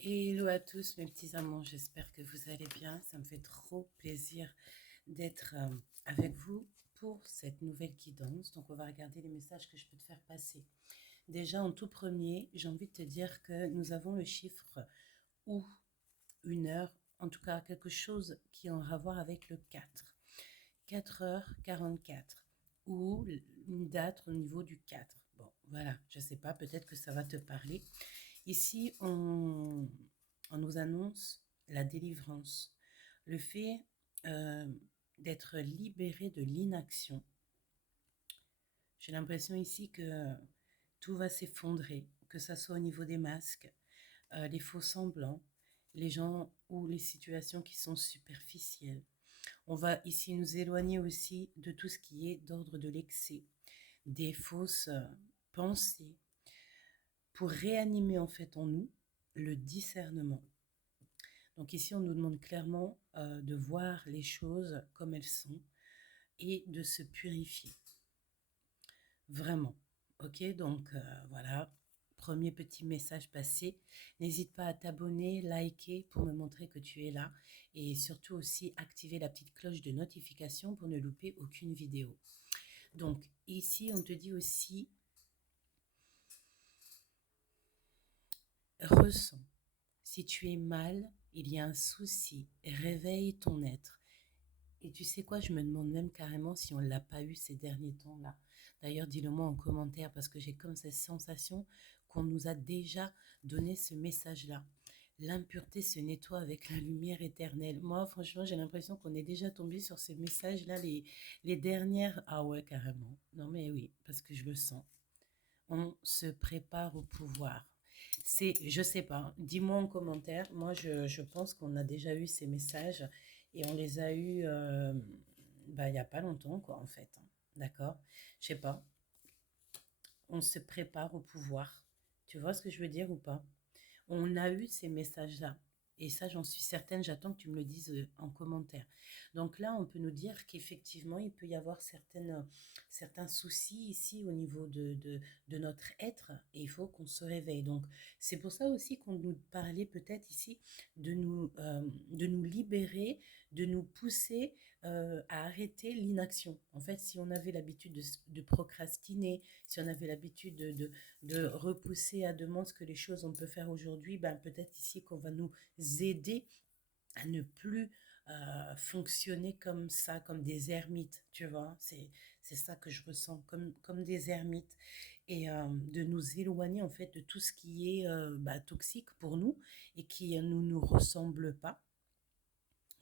Hello à tous mes petits amants, j'espère que vous allez bien. Ça me fait trop plaisir d'être avec vous pour cette nouvelle guidance. Donc on va regarder les messages que je peux te faire passer. Déjà en tout premier, j'ai envie de te dire que nous avons le chiffre ou une heure, en tout cas quelque chose qui aura à voir avec le 4. 4h44 ou une date au niveau du 4. Bon, voilà, je sais pas, peut-être que ça va te parler. Ici, on nous annonce la délivrance, le fait euh, d'être libéré de l'inaction. J'ai l'impression ici que tout va s'effondrer, que ça soit au niveau des masques, les faux semblants, les gens ou les situations qui sont superficielles. On va ici nous éloigner aussi de tout ce qui est d'ordre de l'excès, des fausses pensées, pour réanimer en fait en nous le discernement. Donc ici, on nous demande clairement de voir les choses comme elles sont et de se purifier. Vraiment. Ok, donc voilà, premier petit message passé. N'hésite pas à t'abonner, liker pour me montrer que tu es là et surtout aussi activer la petite cloche de notification pour ne louper aucune vidéo. Donc ici, on te dit aussi, ressens. Si tu es mal, il y a un souci. Réveille ton être. Et tu sais quoi, je me demande même carrément si on ne l'a pas eu ces derniers temps-là. D'ailleurs, dis-le moi en commentaire parce que j'ai comme cette sensation qu'on nous a déjà donné ce message-là. L'impureté se nettoie avec la lumière éternelle. Moi, franchement, j'ai l'impression qu'on est déjà tombé sur ces messages-là, les dernières. Ah ouais, carrément. Non, mais oui, parce que je le sens. On se prépare au pouvoir. C'est, je sais pas, dis-moi en commentaire. Moi, je pense qu'on a déjà eu ces messages et on les a eus bah, il n'y a pas longtemps, quoi, en fait. D'accord? Je sais pas. On se prépare au pouvoir. Tu vois ce que je veux dire ou pas? On a eu ces messages-là. Et ça, j'en suis certaine, j'attends que tu me le dises en commentaire. Donc là, on peut nous dire qu'effectivement, il peut y avoir certains soucis ici au niveau de notre être et il faut qu'on se réveille. Donc c'est pour ça aussi qu'on nous parlait peut-être ici de nous libérer, de nous pousser à arrêter l'inaction. En fait, si on avait l'habitude de procrastiner, si on avait l'habitude de repousser à demain ce que les choses on peut faire aujourd'hui, ben peut-être ici qu'on va nous aider à ne plus fonctionner comme ça, comme des ermites, tu vois. C'est ça que je ressens, comme des ermites. Et de nous éloigner en fait de tout ce qui est bah, toxique pour nous et qui ne nous ressemble pas.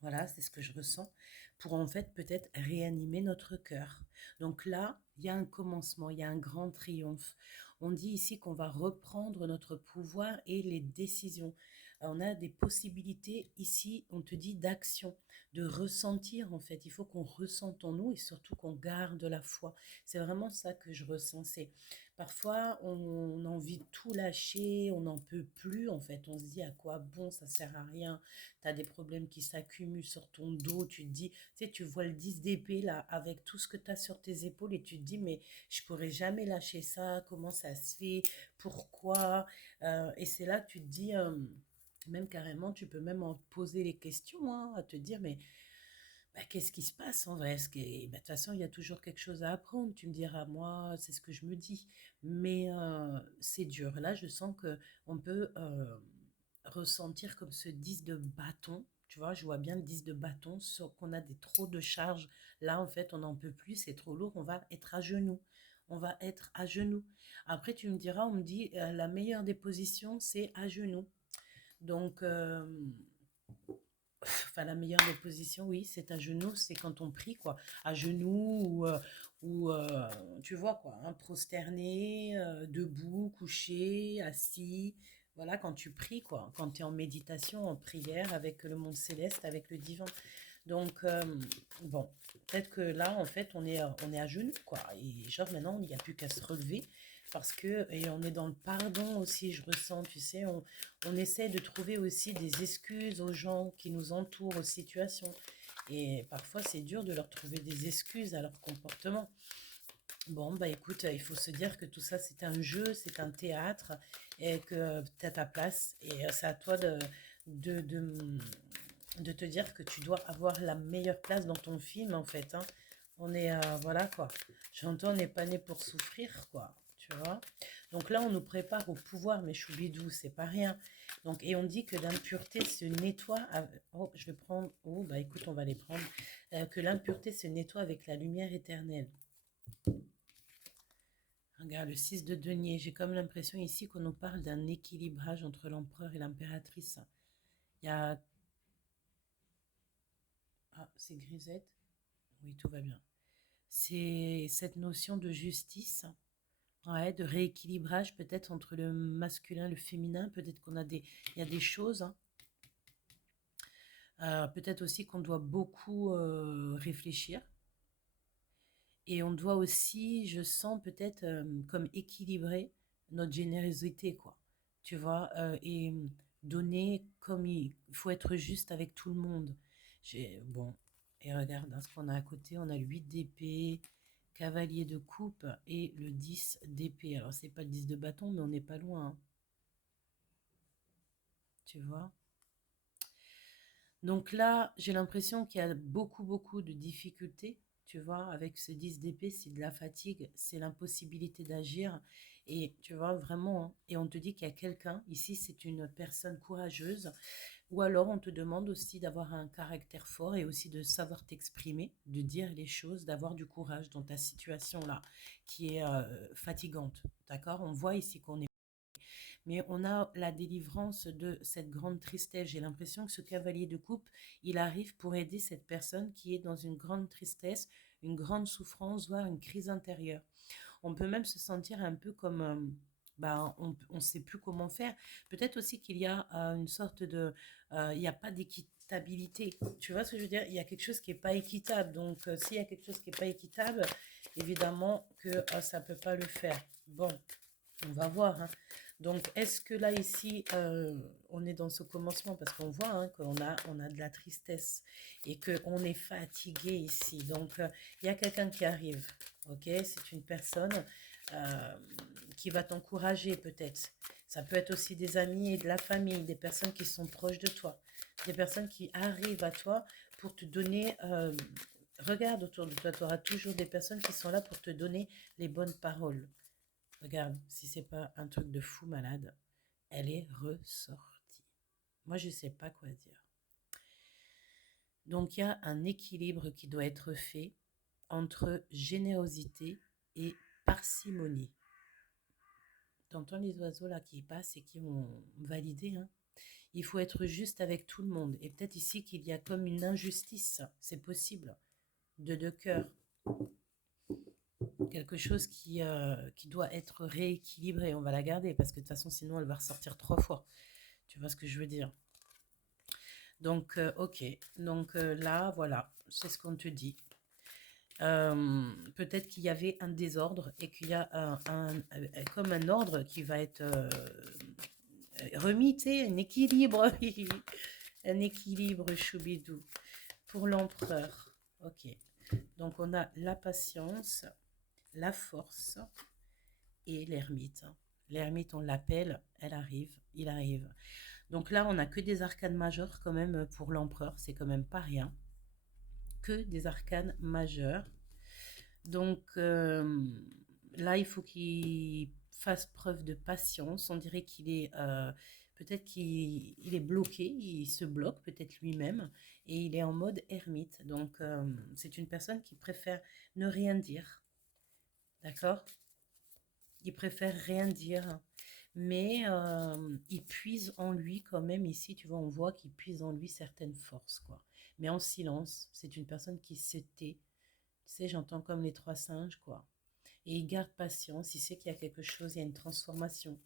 Voilà, c'est ce que je ressens, pour en fait peut-être réanimer notre cœur. Donc là, il y a un commencement, il y a un grand triomphe. On dit ici qu'on va reprendre notre pouvoir et les décisions. On a des possibilités ici, on te dit d'action, de ressentir en fait. Il faut qu'on ressente en nous et surtout qu'on garde la foi. C'est vraiment ça que je ressens. C'est parfois on a envie de tout lâcher, on n'en peut plus en fait. On se dit à quoi bon, ça sert à rien, tu as des problèmes qui s'accumulent sur ton dos, tu te dis, tu sais, tu vois le 10 d'épée là, avec tout ce que tu as sur tes épaules et tu te dis, mais je pourrais jamais lâcher ça, comment ça se fait, pourquoi. Et c'est là que tu te dis, même carrément, tu peux même en poser les questions, hein, à te dire, mais bah, qu'est-ce qui se passe en vrai? Bah, de toute façon, il y a toujours quelque chose à apprendre. Tu me diras, moi, c'est ce que je me dis. Mais c'est dur. Là, je sens que on peut ressentir comme ce 10 de bâton. Tu vois, je vois bien le 10 de bâton, sur qu'on a trop de charges. Là, en fait, on n'en peut plus, c'est trop lourd, on va être à genoux. On va être à genoux. Après, tu me diras, on me dit, la meilleure des positions, c'est à genoux. Donc, enfin, la meilleure des positions, oui, c'est à genoux, c'est quand on prie, quoi. À genoux ou tu vois, quoi, hein, prosterné, debout, couché, assis. Voilà, quand tu pries, quoi. Quand tu es en méditation, en prière avec le monde céleste, avec le divin. Donc, bon, peut-être que là, en fait, on est à genoux, quoi. Et genre, maintenant, il n'y a plus qu'à se relever parce que, et on est dans le pardon aussi, je ressens, tu sais, on essaie de trouver aussi des excuses aux gens qui nous entourent, aux situations. Et parfois, c'est dur de leur trouver des excuses à leur comportement. Bon, bah écoute, il faut se dire que tout ça, c'est un jeu, c'est un théâtre, et que tu as ta place. Et c'est à toi de, de, de te dire que tu dois avoir la meilleure place dans ton film, en fait, hein. On est, voilà quoi. J'entends, on n'est pas né pour souffrir, quoi. Tu vois? Donc là, on nous prépare au pouvoir, mais choubidou, c'est pas rien. Donc, et on dit que l'impureté se nettoie. Oh, je vais prendre. Oh, bah écoute, on va les prendre. Que l'impureté se nettoie avec la lumière éternelle. Regarde, le 6 de denier, j'ai comme l'impression ici qu'on nous parle d'un équilibrage entre l'empereur et l'impératrice. Il y a... Ah, c'est grisette. Oui, tout va bien. C'est cette notion de justice, ouais, de rééquilibrage peut-être entre le masculin et le féminin. Peut-être qu'on a des... Il y a des choses, hein. Peut-être aussi qu'on doit beaucoup réfléchir. Et on doit aussi, je sens peut-être comme équilibrer notre générosité, quoi. Tu vois, et donner comme il faut être juste avec tout le monde. Bon, et regarde, hein, ce qu'on a à côté, on a le 8 d'épée, cavalier de coupe et le 10 d'épée. Alors, c'est pas le 10 de bâton, mais on n'est pas loin, hein, tu vois. Donc là, j'ai l'impression qu'il y a beaucoup, beaucoup de difficultés, tu vois, avec ce 10 d'épée, c'est de la fatigue, c'est l'impossibilité d'agir. Et tu vois, vraiment, hein, et on te dit qu'il y a quelqu'un, ici, c'est une personne courageuse, ou alors on te demande aussi d'avoir un caractère fort et aussi de savoir t'exprimer, de dire les choses, d'avoir du courage dans ta situation là, qui est fatigante. D'accord? On voit ici qu'on est, mais on a la délivrance de cette grande tristesse. J'ai l'impression que ce cavalier de coupe, il arrive pour aider cette personne qui est dans une grande tristesse, une grande souffrance, voire une crise intérieure. On peut même se sentir un peu comme, ben, on ne sait plus comment faire. Peut-être aussi qu'il y a une sorte de, il n'y a pas d'équitabilité. Tu vois ce que je veux dire? Il y a quelque chose qui n'est pas équitable. Donc, s'il y a quelque chose qui n'est pas équitable, évidemment que ça ne peut pas le faire. Bon, on va voir, hein. Donc, est-ce que là, ici, on est dans ce commencement parce qu'on voit, hein, on a de la tristesse et qu'on est fatigué ici. Donc, il y a quelqu'un qui arrive, ok? C'est une personne euh, qui va t'encourager peut-être. Ça peut être aussi des amis et de la famille, des personnes qui sont proches de toi, des personnes qui arrivent à toi pour te donner... regarde autour de toi, tu auras toujours des personnes qui sont là pour te donner les bonnes paroles. Regarde, si c'est pas un truc de fou malade, elle est ressortie. Moi, je sais pas quoi dire. Donc, il y a un équilibre qui doit être fait entre générosité et parcimonie. T'entends les oiseaux là qui passent et qui ont validé, hein? Il faut être juste avec tout le monde. Et peut-être ici qu'il y a comme une injustice, c'est possible, de deux cœurs. Quelque chose qui doit être rééquilibré. On va la garder parce que de toute façon, sinon, elle va ressortir 3 fois. Tu vois ce que je veux dire? Donc, ok. Donc là, voilà, c'est ce qu'on te dit. Peut-être qu'il y avait un désordre et qu'il y a comme un ordre qui va être remis, tu sais, un équilibre. Un équilibre choubidou pour l'empereur. Ok. Donc, on a la patience, la force et l'ermite. L'ermite, on l'appelle, elle arrive, il arrive. Donc là, on n'a que des arcanes majeures quand même pour l'empereur, c'est quand même pas rien. Que des arcanes majeures. Donc là, il faut qu'il fasse preuve de patience. On dirait qu'il est peut-être qu'il est bloqué, il se bloque peut-être lui-même et il est en mode ermite. Donc c'est une personne qui préfère ne rien dire, d'accord? Il préfère rien dire, mais il puise en lui quand même. Ici, tu vois, on voit qu'il puise en lui certaines forces, quoi. Mais en silence, c'est une personne qui se tait. Tu sais, j'entends comme les 3 singes, quoi. Et il garde patience, il sait qu'il y a quelque chose, il y a une transformation.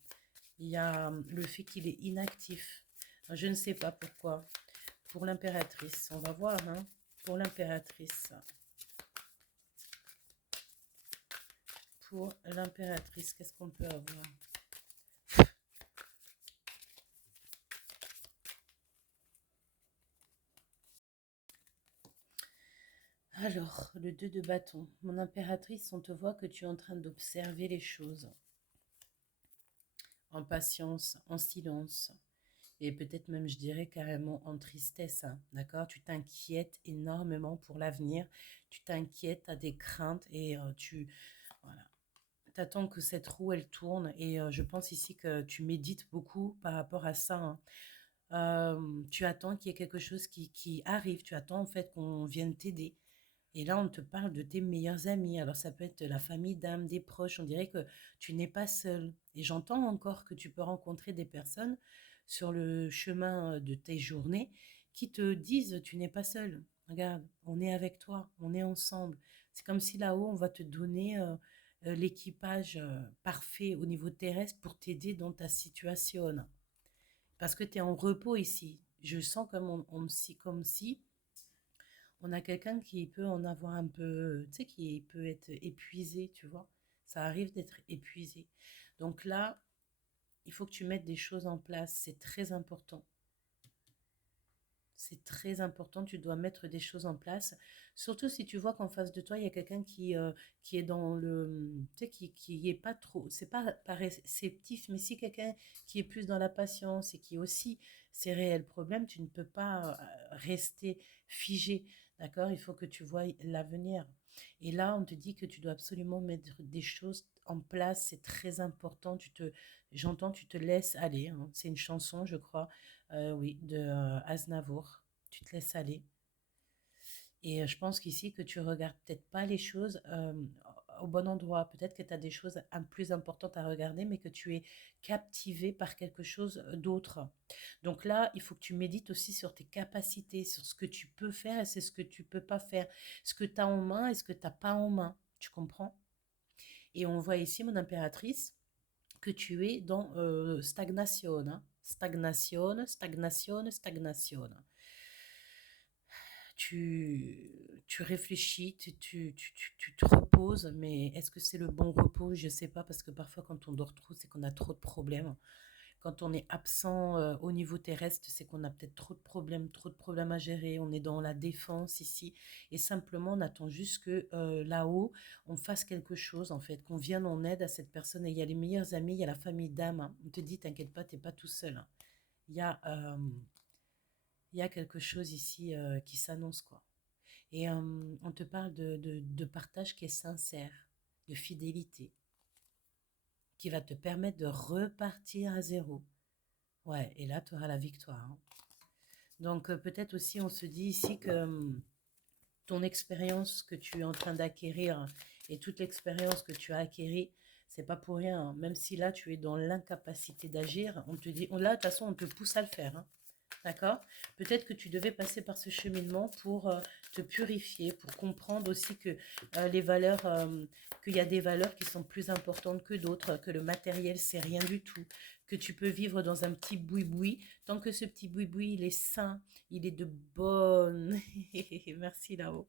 Il y a le fait qu'il est inactif. Je ne sais pas pourquoi. Pour l'impératrice, on va voir, hein. Pour l'impératrice. Pour l'impératrice, qu'est-ce qu'on peut avoir? Alors, le 2 de bâton. Mon impératrice, on te voit que tu es en train d'observer les choses en patience, en silence, et peut-être même, je dirais, carrément en tristesse, hein, d'accord? Tu t'inquiètes énormément pour l'avenir, tu t'inquiètes, tu as des craintes et voilà, t'attends que cette roue, elle tourne et je pense ici que tu médites beaucoup par rapport à ça, hein. Tu attends qu'il y ait quelque chose qui arrive, tu attends en fait qu'on vienne t'aider. Et là, on te parle de tes meilleurs amis. Alors, ça peut être la famille d'âme, des proches. On dirait que tu n'es pas seul. Et j'entends encore que tu peux rencontrer des personnes sur le chemin de tes journées qui te disent tu n'es pas seul. Regarde, on est avec toi, on est ensemble. C'est comme si là-haut, on va te donner l'équipage parfait au niveau terrestre pour t'aider dans ta situation. Parce que tu es en repos ici. Je sens comme si on a quelqu'un qui peut en avoir un peu, tu sais, qui peut être épuisé, tu vois. Ça arrive d'être épuisé. Donc là, il faut que tu mettes des choses en place. C'est très important. C'est très important, tu dois mettre des choses en place. Surtout si tu vois qu'en face de toi, il y a quelqu'un qui est dans le... Tu sais, qui est pas trop... C'est pas réceptif, mais si quelqu'un qui est plus dans la patience et qui aussi ses réels problèmes, tu ne peux pas rester figé, d'accord? Il faut que tu vois l'avenir. Et là, on te dit que tu dois absolument mettre des choses en place, c'est très important. J'entends, tu te laisses aller, hein. C'est une chanson, je crois, oui, de Aznavour. Tu te laisses aller. Et je pense qu'ici, que tu regardes peut-être pas les choses au bon endroit. Peut-être que tu as des choses plus importantes à regarder, mais que tu es captivé par quelque chose d'autre. Donc là, il faut que tu médites aussi sur tes capacités, sur ce que tu peux faire et c'est ce que tu peux pas faire. Ce que tu as en main et ce que tu n'as pas en main. Tu comprends? Et on voit ici, mon impératrice, que tu es dans stagnation, hein. Stagnation, stagnation, stagnation. Tu réfléchis, tu te reposes, mais est-ce que c'est le bon repos? Je ne sais pas, parce que parfois quand on dort trop, c'est qu'on a trop de problèmes. Quand on est absent au niveau terrestre, c'est qu'on a peut-être trop de problèmes à gérer. On est dans la défense ici, et simplement on attend juste que là-haut, on fasse quelque chose, en fait, qu'on vienne en aide à cette personne. Et il y a les meilleurs amis, il y a la famille d'âme, hein. On te dit, t'inquiète pas, t'es pas tout seul, hein. Il y a, euh, il y a quelque chose ici qui s'annonce, quoi. Et on te parle de partage qui est sincère, de fidélité, qui va te permettre de repartir à zéro. Ouais, et là, tu auras la victoire, hein. Donc peut-être aussi, on se dit ici que ton expérience que tu es en train d'acquérir et toute l'expérience que tu as acquérie, c'est pas pour rien, hein. Même si là, tu es dans l'incapacité d'agir, on te dit, là, de toute façon, on te pousse à le faire, hein. D'accord? Peut-être que tu devais passer par ce cheminement pour te purifier, pour comprendre aussi que les valeurs, qu'il y a des valeurs qui sont plus importantes que d'autres, que le matériel, c'est rien du tout, que tu peux vivre dans un petit boui-boui, tant que ce petit boui-boui, il est sain, il est de bonne, merci là-haut,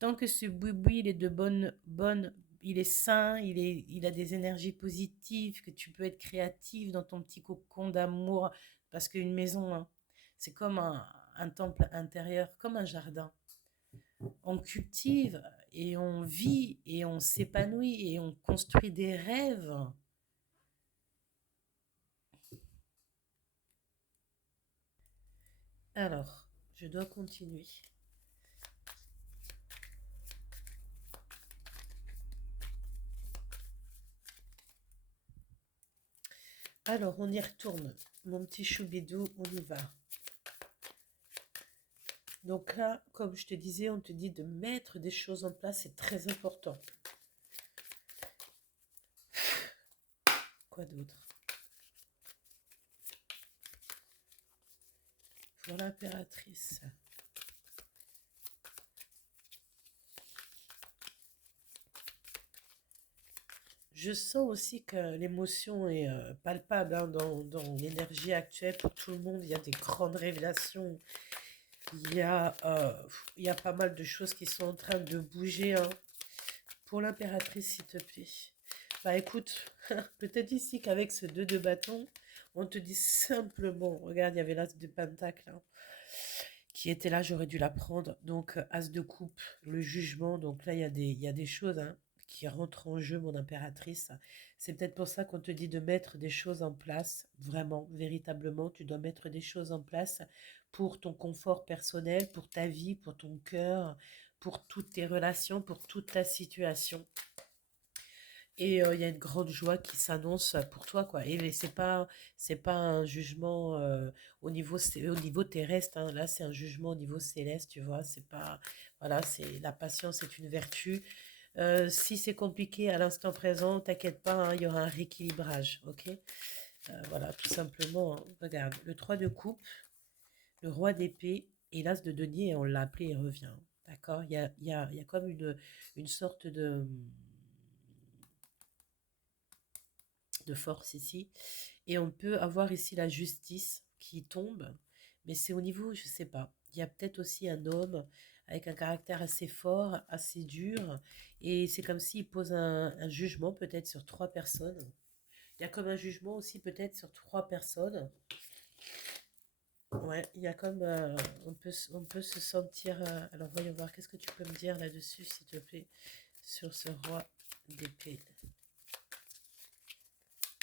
tant que ce boui-boui, il est de bonne, il est sain, il a des énergies positives, que tu peux être créatif dans ton petit cocon d'amour, parce qu'une maison, hein, c'est comme un temple intérieur, comme un jardin. On cultive et on vit et on s'épanouit et on construit des rêves. Alors, je dois continuer. Alors, on y retourne. Mon petit choubidou, on y va. Donc là, comme je te disais, on te dit de mettre des choses en place, c'est très important. Quoi d'autre? Pour l'impératrice. Je sens aussi que l'émotion est palpable, hein, dans l'énergie actuelle pour tout le monde. Il y a des grandes révélations. Il y a, euh, il y a pas mal de choses qui sont en train de bouger, hein. Pour l'impératrice, s'il te plaît. Bah écoute, peut-être ici qu'avec ce 2 de bâton, on te dit simplement, regarde, il y avait l'as de pentacle, hein, qui était là, j'aurais dû la prendre. Donc, As de coupe, le jugement. Donc là, il y a des choses hein, qui rentrent en jeu, mon impératrice. C'est peut-être pour ça qu'on te dit de mettre des choses en place. Vraiment, véritablement, tu dois mettre des choses en place pour ton confort personnel, pour ta vie, pour ton cœur, pour toutes tes relations, pour toute ta situation. Et il y a une grande joie qui s'annonce pour toi, quoi. Et c'est pas un jugement au niveau terrestre, hein. Là, c'est un jugement au niveau céleste, tu vois. C'est pas, voilà, c'est la patience est une vertu. Si c'est compliqué à l'instant présent, t'inquiète pas, hein, il y aura un rééquilibrage, ok? Voilà, tout simplement, hein. Regarde, le 3 de coupe, le roi d'épée et l'as de denier, on l'a appelé, il revient. D'accord? Il y a comme une sorte de force ici. Et on peut avoir ici la justice qui tombe, mais c'est au niveau, je sais pas. Il y a peut-être aussi un homme avec un caractère assez fort, assez dur, et c'est comme s'il pose un jugement peut-être sur trois personnes. Il y a comme un jugement aussi peut-être sur trois personnes. Ouais, il y a comme on peut se sentir. Alors voyons voir, qu'est-ce que tu peux me dire là-dessus, s'il te plaît, sur ce roi d'épée.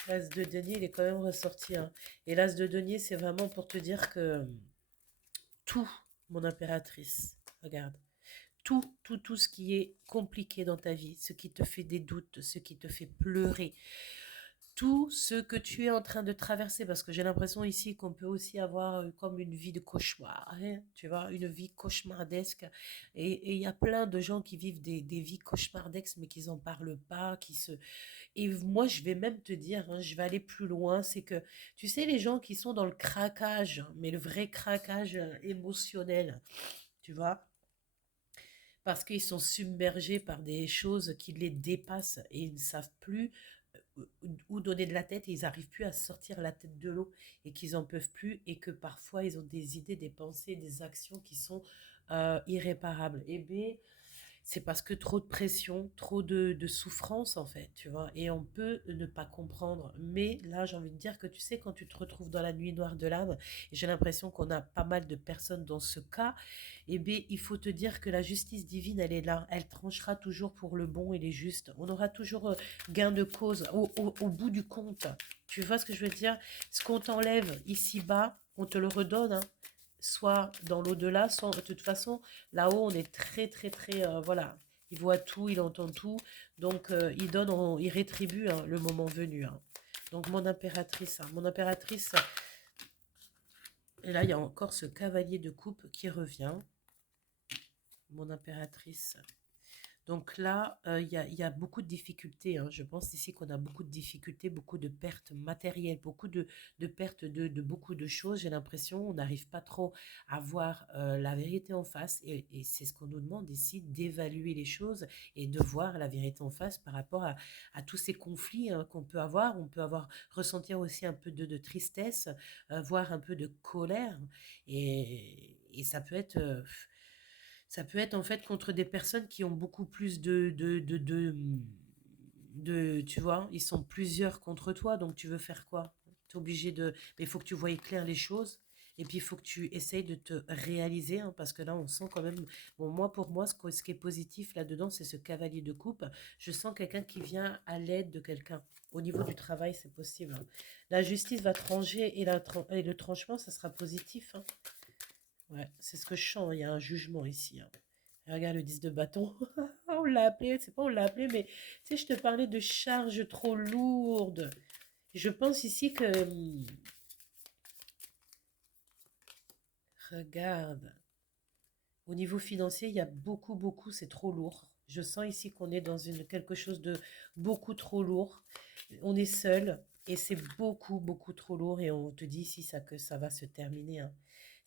L'as de denier, il est quand même ressorti, hein. Et l'as de denier, c'est vraiment pour te dire que tout, mon impératrice, regarde, tout ce qui est compliqué dans ta vie, ce qui te fait des doutes, ce qui te fait pleurer, tout ce que tu es en train de traverser, parce que j'ai l'impression ici qu'on peut aussi avoir comme une vie de cauchemar, hein, tu vois, une vie cauchemardesque. Et il y a plein de gens qui vivent des vies cauchemardesques, mais qui n'en parlent pas, qui se... Et moi, je vais même te dire, hein, je vais aller plus loin, c'est que, tu sais, les gens qui sont dans le craquage, mais le vrai craquage émotionnel, tu vois, parce qu'ils sont submergés par des choses qui les dépassent et ils ne savent plus où donner de la tête et ils n'arrivent plus à sortir la tête de l'eau et qu'ils en peuvent plus et que parfois ils ont des idées, des pensées, des actions qui sont irréparables. Et bien, c'est parce que trop de pression, trop de souffrance en fait, tu vois. Et on peut ne pas comprendre. Mais là, j'ai envie de dire que tu sais, quand tu te retrouves dans la nuit noire de l'âme, et j'ai l'impression qu'on a pas mal de personnes dans ce cas, eh bien, il faut te dire que la justice divine, elle est là. Elle tranchera toujours pour le bon et les justes. On aura toujours gain de cause au bout du compte. Tu vois ce que je veux dire? Ce qu'on t'enlève ici-bas, on te le redonne, hein, soit dans l'au-delà, soit de toute façon, là-haut, on est très, voilà. Il voit tout, il entend tout. Donc, il donne, il rétribue hein, le moment venu, hein. Donc, mon impératrice, et là, il y a encore ce cavalier de coupe qui revient. Mon impératrice. Donc là, il y a beaucoup de difficultés, hein. Je pense ici qu'on a beaucoup de difficultés, beaucoup de pertes matérielles, beaucoup de pertes de beaucoup de choses. J'ai l'impression on n'arrive pas trop à voir la vérité en face. Et c'est ce qu'on nous demande ici, d'évaluer les choses et de voir la vérité en face par rapport à tous ces conflits hein, qu'on peut avoir. On peut avoir ressentir aussi un peu de tristesse, voire un peu de colère. Et ça peut être en fait contre des personnes qui ont beaucoup plus tu vois, ils sont plusieurs contre toi, donc tu veux faire quoi? Tu es obligé de... Mais il faut que tu voies clair les choses, et puis il faut que tu essayes de te réaliser, hein, parce que là, on sent quand même... Bon, moi, pour moi, ce qui est positif là-dedans, c'est ce cavalier de coupe. Je sens quelqu'un qui vient à l'aide de quelqu'un. Au niveau du travail, c'est possible, hein. La justice va trancher et le tranchement, ça sera positif, hein. Ouais, c'est ce que je sens, il y a un jugement ici, hein. Et regarde le 10 de bâton. On l'a appelé, c'est pas on l'a appelé, mais tu sais, je te parlais de charges trop lourdes. Je pense ici que... regarde, au niveau financier, il y a beaucoup, c'est trop lourd. Je sens ici qu'on est dans quelque chose de beaucoup trop lourd. On est seul et c'est beaucoup trop lourd et on te dit ici ça, que ça va se terminer, hein.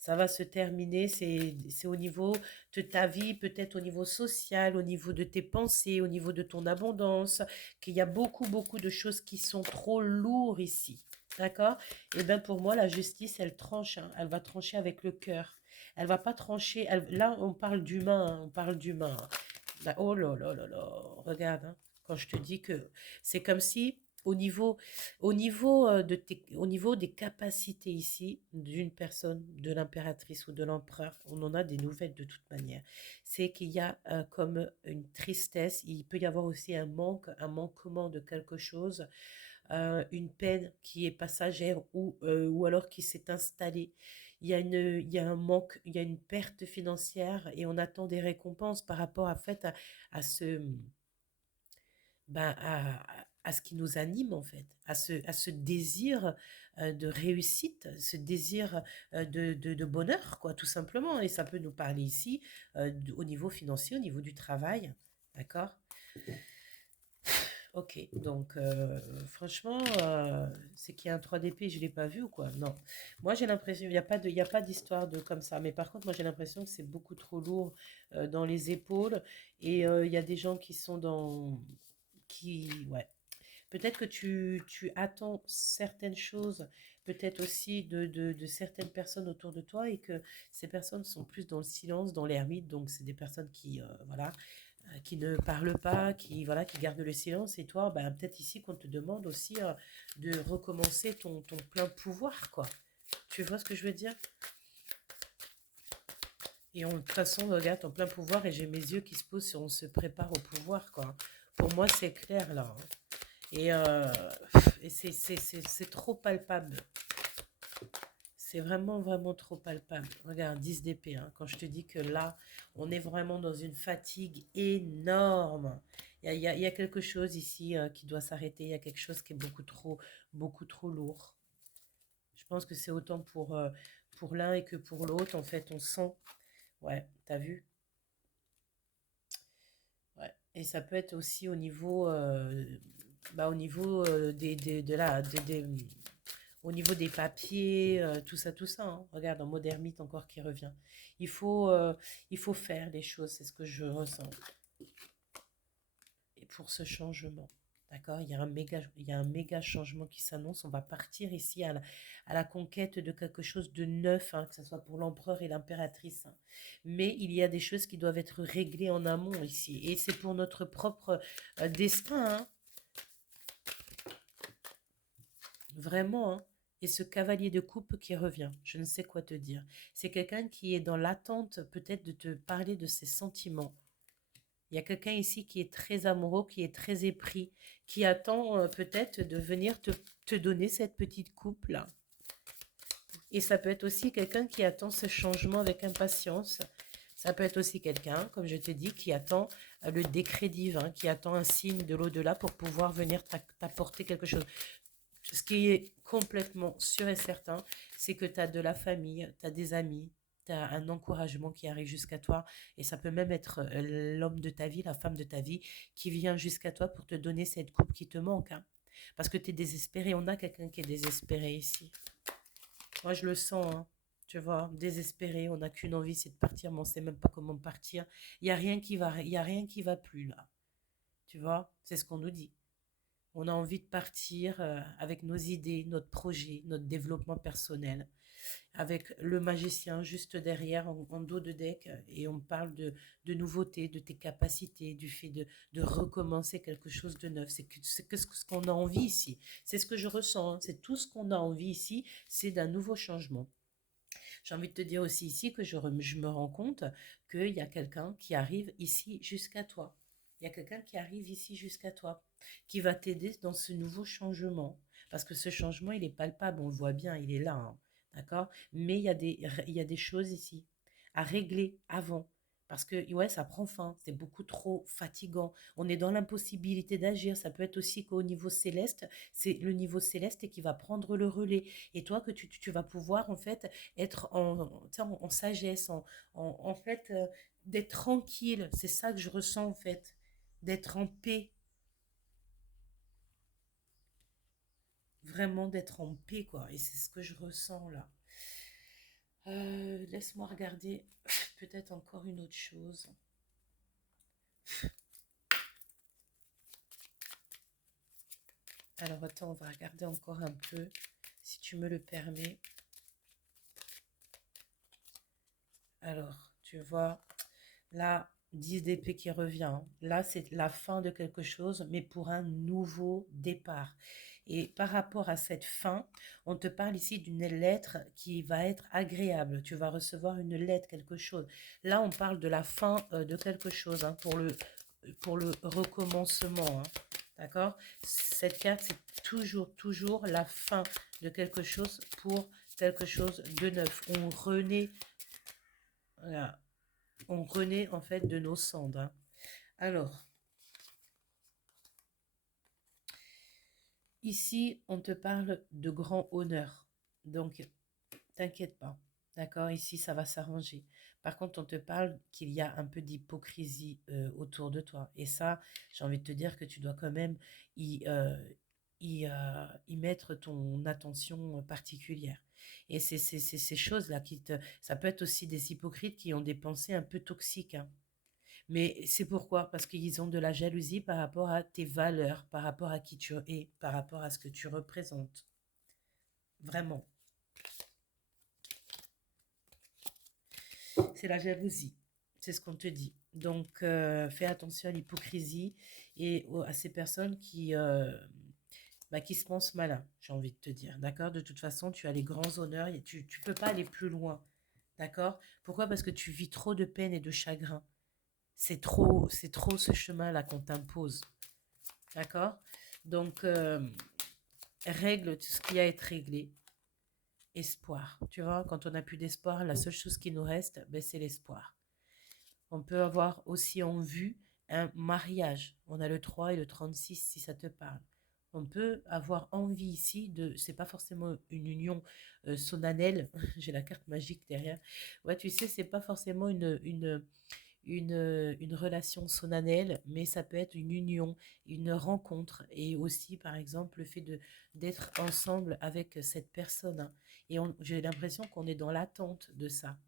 Ça va se terminer, c'est au niveau de ta vie, peut-être au niveau social, au niveau de tes pensées, au niveau de ton abondance, qu'il y a beaucoup de choses qui sont trop lourdes ici. D'accord? Et bien pour moi, la justice, elle tranche, hein. Elle va trancher avec le cœur. Elle va pas trancher. Là, on parle d'humain, hein, on parle d'humain. Oh là là là là, regarde, hein, quand je te dis que c'est comme si au niveau, au niveau des capacités ici d'une personne, de l'impératrice ou de l'empereur, on en a des nouvelles de toute manière. C'est qu'il y a comme une tristesse, il peut y avoir aussi un manquement de quelque chose, une peine qui est passagère ou alors qui s'est installée. Il y a un manque, il y a une perte financière et on attend des récompenses par rapport à ce, ben, à ce qui nous anime en fait, à ce désir de réussite, ce désir de bonheur, quoi, tout simplement. Et ça peut nous parler ici au niveau financier, au niveau du travail, d'accord? Ok, donc franchement, c'est qu'il y a un 3 d'épée, je ne l'ai pas vu ou quoi? Non. Moi j'ai l'impression, il y a pas d'histoire de comme ça, mais par contre moi j'ai l'impression que c'est beaucoup trop lourd dans les épaules et il y a des gens qui sont ouais. Peut-être que tu attends certaines choses, peut-être aussi de certaines personnes autour de toi et que ces personnes sont plus dans le silence, dans l'ermite, donc c'est des personnes qui, voilà, qui ne parlent pas, qui, voilà, qui gardent le silence. Et toi, ben, peut-être ici qu'on te demande aussi de recommencer ton plein pouvoir, quoi. Tu vois ce que je veux dire? Et de toute façon, regarde, ton plein pouvoir, et j'ai mes yeux qui se posent sur on se prépare au pouvoir, quoi. Pour moi, c'est clair, là, hein. Et, et c'est trop palpable. C'est vraiment, vraiment trop palpable. Regarde, 10 d'épée, hein, quand je te dis que là, on est vraiment dans une fatigue énorme. Il y a quelque chose ici qui doit s'arrêter. Il y a quelque chose qui est beaucoup trop lourd. Je pense que c'est autant pour l'un et que pour l'autre. En fait, on sent. Ouais, t'as vu? Ouais. Et ça peut être aussi au niveau de la, au niveau des papiers, tout ça, hein. Regarde, en mode ermite encore qui revient. Il faut, euh, il faut faire les choses, c'est ce que je ressens. Et pour ce changement, d'accord, il y a un méga changement qui s'annonce. On va partir ici à la conquête de quelque chose de neuf, hein, que ce soit pour l'empereur et l'impératrice, hein. Mais il y a des choses qui doivent être réglées en amont ici. Et c'est pour notre propre destin, hein. Vraiment, hein. Et ce cavalier de coupe qui revient, je ne sais quoi te dire. C'est quelqu'un qui est dans l'attente peut-être de te parler de ses sentiments. Il y a quelqu'un ici qui est très amoureux, qui est très épris, qui attend peut-être de venir te donner cette petite coupe-là. Et ça peut être aussi quelqu'un qui attend ce changement avec impatience. Ça peut être aussi quelqu'un, comme je te dis, qui attend le décret divin, qui attend un signe de l'au-delà pour pouvoir venir t'apporter quelque chose. Ce qui est complètement sûr et certain, c'est que tu as de la famille, tu as des amis, tu as un encouragement qui arrive jusqu'à toi. Et ça peut même être l'homme de ta vie, la femme de ta vie, qui vient jusqu'à toi pour te donner cette coupe qui te manque, hein. Parce que tu es désespéré. On a quelqu'un qui est désespéré ici. Moi, je le sens, hein. Tu vois, désespéré. On n'a qu'une envie, c'est de partir, mais on ne sait même pas comment partir. Il y a rien qui va plus là. Tu vois, c'est ce qu'on nous dit. On a envie de partir avec nos idées, notre projet, notre développement personnel, avec le magicien juste derrière, en dos de deck, et on parle de nouveautés, de tes capacités, du fait de recommencer quelque chose de neuf. C'est ce qu'on a envie ici. C'est ce que je ressens, hein. C'est tout ce qu'on a envie ici, c'est d'un nouveau changement. J'ai envie de te dire aussi ici que je me rends compte qu'il y a quelqu'un qui arrive ici jusqu'à toi. Il y a quelqu'un qui arrive ici jusqu'à toi, qui va t'aider dans ce nouveau changement. Parce que ce changement, il est palpable, on le voit bien, il est là, hein, d'accord? Mais il y a des choses ici à régler avant. Parce que, ouais, ça prend fin, c'est beaucoup trop fatigant. On est dans l'impossibilité d'agir. Ça peut être aussi qu'au niveau céleste, c'est le niveau céleste qui va prendre le relais. Et toi, que tu vas pouvoir, en fait, être en sagesse, en fait, d'être tranquille. C'est ça que je ressens, en fait, d'être en paix, vraiment d'être en paix, quoi. Et c'est ce que je ressens là. Laisse-moi regarder peut-être encore une autre chose. Alors attends, on va regarder encore un peu, si tu me le permets. Alors, tu vois, là, 10 d'épée qui revient, hein. Là, c'est la fin de quelque chose, mais pour un nouveau départ. Et par rapport à cette fin, on te parle ici d'une lettre qui va être agréable. Tu vas recevoir une lettre, quelque chose. Là, on parle de la fin de quelque chose, hein, pour le recommencement, hein. D'accord? Cette carte, c'est toujours, toujours la fin de quelque chose pour quelque chose de neuf. On renaît, voilà, on renaît en fait de nos cendres, hein. Alors, ici, on te parle de grand honneur. Donc, t'inquiète pas. D'accord? Ici, ça va s'arranger. Par contre, on te parle qu'il y a un peu d'hypocrisie autour de toi. Et ça, j'ai envie de te dire que tu dois quand même y mettre ton attention particulière. Et c'est ces choses-là qui te... Ça peut être aussi des hypocrites qui ont des pensées un peu toxiques, hein. Mais c'est pourquoi? Parce qu'ils ont de la jalousie par rapport à tes valeurs, par rapport à qui tu es, par rapport à ce que tu représentes. Vraiment. C'est la jalousie. C'est ce qu'on te dit. Donc, fais attention à l'hypocrisie et à ces personnes qui se pensent malin, j'ai envie de te dire. D'accord? De toute façon, tu as les grands honneurs et tu ne peux pas aller plus loin. D'accord? Pourquoi? Parce que tu vis trop de peine et de chagrin. C'est trop ce chemin-là qu'on t'impose. D'accord? Donc, règle tout ce qui a à être réglé. Espoir. Tu vois, quand on n'a plus d'espoir, la seule chose qui nous reste, ben, c'est l'espoir. On peut avoir aussi en vue un mariage. On a le 3 et le 36 si ça te parle. On peut avoir envie ici de, c'est pas forcément une union solennelle, j'ai la carte magique derrière. Ouais, tu sais, c'est pas forcément une relation solennelle, mais ça peut être une union, une rencontre, et aussi, par exemple, le fait d'être ensemble avec cette personne, hein. Et j'ai l'impression qu'on est dans l'attente de ça.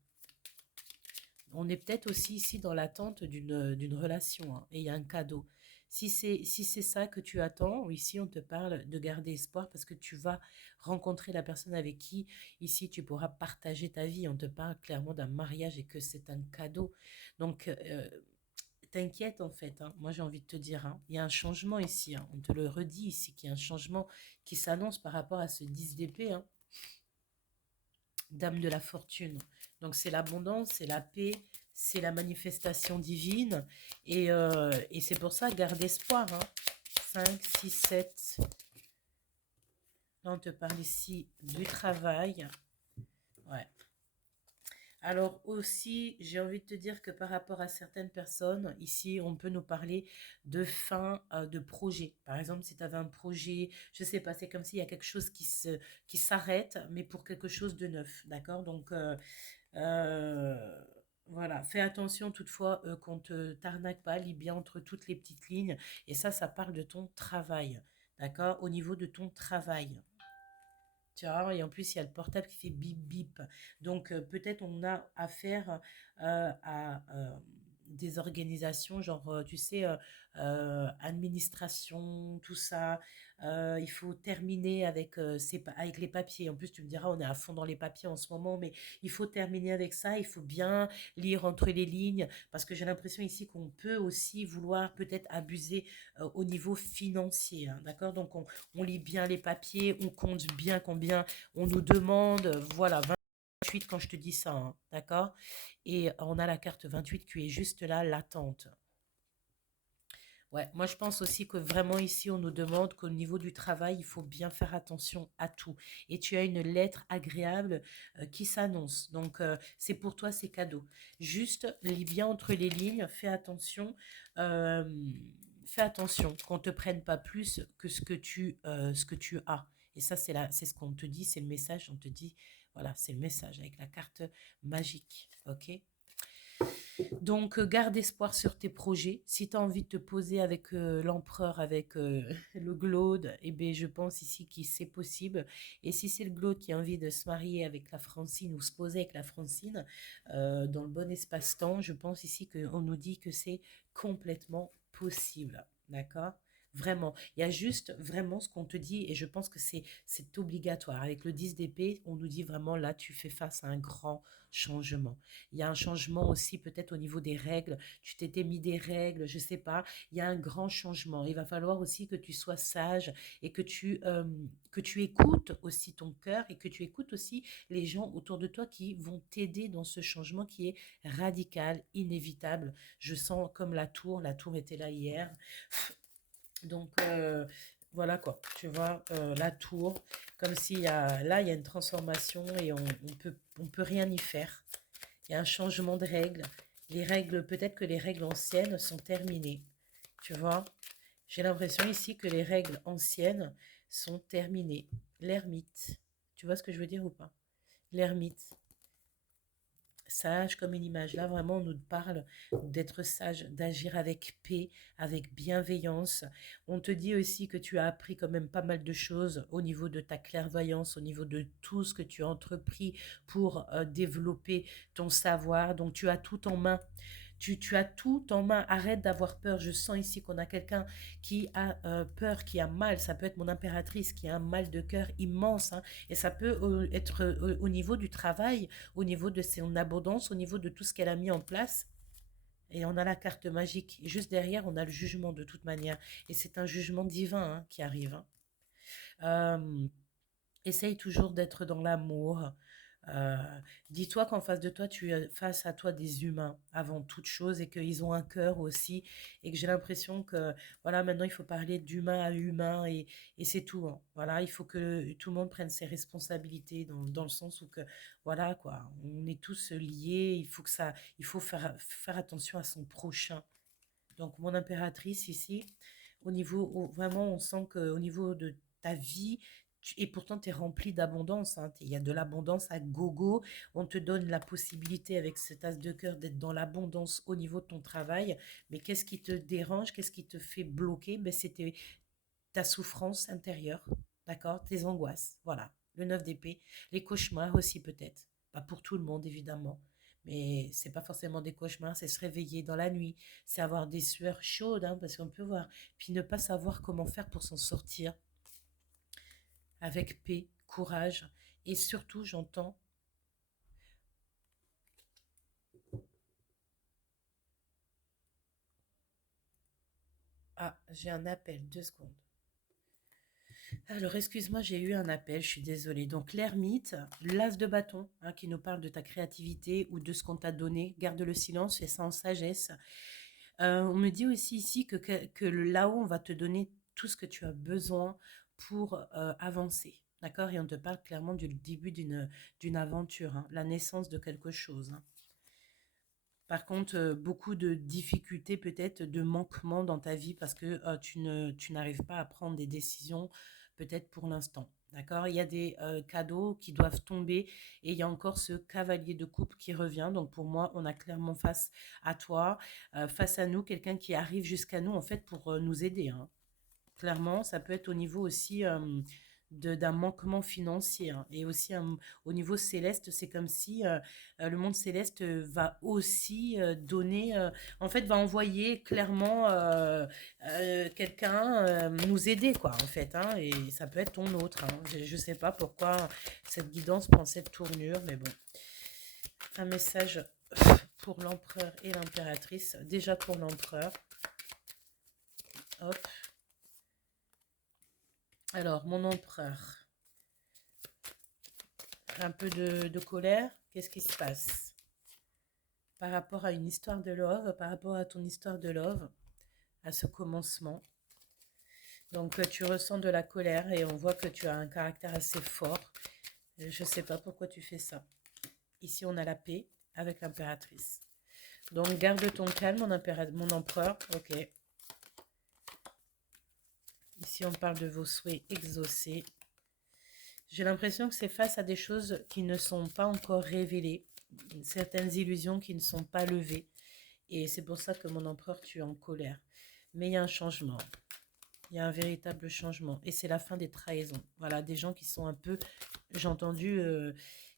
On est peut-être aussi ici dans l'attente d'une relation, hein, et il y a un cadeau. Si c'est ça que tu attends, ici on te parle de garder espoir parce que tu vas rencontrer la personne avec qui ici tu pourras partager ta vie. On te parle clairement d'un mariage et que c'est un cadeau. Donc t'inquiète en fait, hein. Moi j'ai envie de te dire, hein, il y a un changement ici, hein. On te le redit ici qu'il y a un changement qui s'annonce par rapport à ce 10 d'épée, hein. Dame de la fortune. Donc c'est l'abondance, c'est la paix, c'est la manifestation divine. Et c'est pour ça, garde espoir, hein. 5, 6, 7. Là, on te parle ici du travail. Ouais. Alors aussi, j'ai envie de te dire que par rapport à certaines personnes, ici, on peut nous parler de fin de projet. Par exemple, si tu avais un projet, je sais pas, c'est comme s'il y a quelque chose qui s'arrête, mais pour quelque chose de neuf, d'accord? Donc, euh, voilà, fais attention toutefois qu'on te t'arnaque pas, lis bien entre toutes les petites lignes. Et ça parle de ton travail, d'accord? Au niveau de ton travail. Tu vois, et en plus, il y a le portable qui fait bip bip. Donc, peut-être on a affaire à des organisations, genre, tu sais, administration, tout ça. Il faut terminer avec, avec les papiers. En plus, tu me diras, on est à fond dans les papiers en ce moment, mais il faut terminer avec ça. Il faut bien lire entre les lignes, parce que j'ai l'impression ici qu'on peut aussi vouloir peut-être abuser au niveau financier, hein, d'accord? Donc, on lit bien les papiers, on compte bien combien on nous demande, voilà, 28 quand je te dis ça, hein, d'accord? Et on a la carte 28 qui est juste là, l'attente. Ouais, moi je pense aussi que vraiment ici on nous demande qu'au niveau du travail, il faut bien faire attention à tout. Et tu as une lettre agréable qui s'annonce. Donc c'est pour toi, c'est cadeau. Juste lis bien entre les lignes, euh, fais attention qu'on ne te prenne pas plus que ce que tu as. Et ça, c'est ce qu'on te dit, c'est le message. On te dit, voilà, c'est le message avec la carte magique. Ok? Donc, garde espoir sur tes projets. Si tu as envie de te poser avec l'empereur, avec le Glaude, eh bien, je pense ici que c'est possible. Et si c'est le Glaude qui a envie de se marier avec la Francine ou se poser avec la Francine dans le bon espace-temps, je pense ici qu'on nous dit que c'est complètement possible. D'accord? Vraiment. Il y a juste vraiment ce qu'on te dit et je pense que c'est obligatoire. Avec le 10 d'épée, on nous dit vraiment là, tu fais face à un grand changement. Il y a un changement aussi peut-être au niveau des règles. Tu t'étais mis des règles, je sais pas. Il y a un grand changement. Il va falloir aussi que tu sois sage et que tu écoutes aussi ton cœur et que tu écoutes aussi les gens autour de toi qui vont t'aider dans ce changement qui est radical, inévitable. Je sens comme la tour était là hier. Donc voilà quoi, tu vois, la tour, comme s'il y a, là il y a une transformation et on peut rien y faire. Il y a un changement de règles. Les règles, peut-être que les règles anciennes sont terminées. Tu vois, j'ai l'impression ici que les règles anciennes sont terminées. L'ermite, tu vois ce que je veux dire ou pas? L'ermite, sage comme une image. Là, vraiment, on nous parle d'être sage, d'agir avec paix, avec bienveillance. On te dit aussi que tu as appris quand même pas mal de choses au niveau de ta clairvoyance, au niveau de tout ce que tu as entrepris pour développer ton savoir. Donc, tu as tout en main. Tu as tout en main. Arrête d'avoir peur. Je sens ici qu'on a quelqu'un qui a peur, qui a mal. Ça peut être mon impératrice qui a un mal de cœur immense, hein. Et ça peut être au niveau du travail, au niveau de son abondance, au niveau de tout ce qu'elle a mis en place. Et on a la carte magique. Et juste derrière, on a le jugement de toute manière. Et c'est un jugement divin, hein, qui arrive, hein. Euh, Essaye toujours d'être dans l'amour. Euh, Dis-toi qu'en face de toi, tu as face à toi des humains avant toute chose et qu'ils ont un cœur aussi. Et que j'ai l'impression que, voilà, maintenant il faut parler d'humain à humain et c'est tout, hein. Voilà, il faut que tout le monde prenne ses responsabilités dans le sens où que, voilà, quoi, on est tous liés. Il faut faire attention à son prochain. Donc, mon impératrice ici, vraiment, on sent qu'au niveau de ta vie, et pourtant tu es rempli d'abondance, hein. Il y a de l'abondance à gogo. On te donne la possibilité avec cet as de cœur d'être dans l'abondance au niveau de ton travail. Mais qu'est-ce qui te dérange? Qu'est-ce qui te fait bloquer? Ben, c'était ta souffrance intérieure, d'accord? Tes angoisses, voilà. Le 9 d'épée. Les cauchemars aussi peut-être. Pas pour tout le monde évidemment. Mais c'est pas forcément des cauchemars, c'est se réveiller dans la nuit, c'est avoir des sueurs chaudes, hein, parce qu'on peut voir. Puis ne pas savoir comment faire pour s'en sortir avec paix, courage. Et surtout, j'entends, ah, j'ai un appel, 2 secondes. Alors, excuse-moi, j'ai eu un appel, je suis désolée. Donc, l'ermite, l'as de bâton, hein, qui nous parle de ta créativité ou de ce qu'on t'a donné, garde le silence, fais ça en sagesse. On me dit aussi ici que là-haut, on va te donner tout ce que tu as besoin pour avancer. D'accord? Et on te parle clairement du début d'une aventure, hein, la naissance de quelque chose, hein. Par contre, beaucoup de difficultés, peut-être de manquements dans ta vie parce que tu n'arrives pas à prendre des décisions, peut-être pour l'instant. D'accord? Il y a des cadeaux qui doivent tomber et il y a encore ce cavalier de coupe qui revient. Donc pour moi, on a clairement face à toi, face à nous, quelqu'un qui arrive jusqu'à nous en fait pour nous aider, hein. Clairement, ça peut être au niveau aussi d'un manquement financier, hein. Et aussi au niveau céleste, c'est comme si le monde céleste va aussi donner, en fait, va envoyer clairement quelqu'un nous aider, quoi, en fait, hein. Et ça peut être ton autre, hein. Je ne sais pas pourquoi cette guidance prend cette tournure, mais bon. Un message pour l'empereur et l'impératrice. Déjà pour l'empereur. Hop. Alors, mon empereur. Un peu de colère. Qu'est-ce qui se passe par rapport à une histoire de love, par rapport à ton histoire de love, à ce commencement? Donc, tu ressens de la colère et on voit que tu as un caractère assez fort. Je ne sais pas pourquoi tu fais ça. Ici, on a la paix avec l'impératrice. Donc, garde ton calme, mon empereur. Ok. Ici, on parle de vos souhaits exaucés. J'ai l'impression que c'est face à des choses qui ne sont pas encore révélées, certaines illusions qui ne sont pas levées. Et c'est pour ça que mon empereur, tu es en colère. Mais il y a un changement. Il y a un véritable changement. Et c'est la fin des trahisons. Voilà, des gens qui sont un peu, j'ai entendu,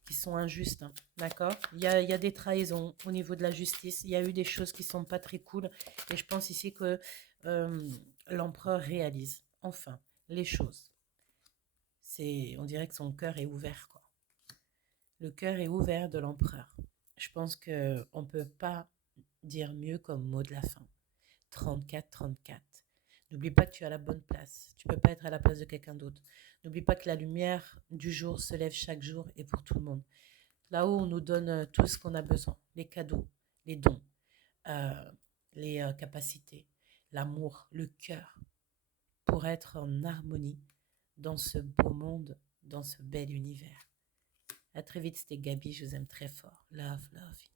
qui sont injustes, hein. D'accord? Il y a des trahisons au niveau de la justice. Il y a eu des choses qui sont pas très cool. Et je pense ici que l'empereur réalise enfin les choses. On dirait que son cœur est ouvert, quoi. Le cœur est ouvert de l'empereur. Je pense qu'on ne peut pas dire mieux comme mot de la fin. 34, 34. N'oublie pas que tu es à la bonne place. Tu ne peux pas être à la place de quelqu'un d'autre. N'oublie pas que la lumière du jour se lève chaque jour et pour tout le monde. Là-haut, on nous donne tout ce qu'on a besoin. Les cadeaux, les dons, euh, les capacités, l'amour, le cœur, pour être en harmonie dans ce beau monde, dans ce bel univers. À très vite, c'était Gabi, je vous aime très fort. Love, love.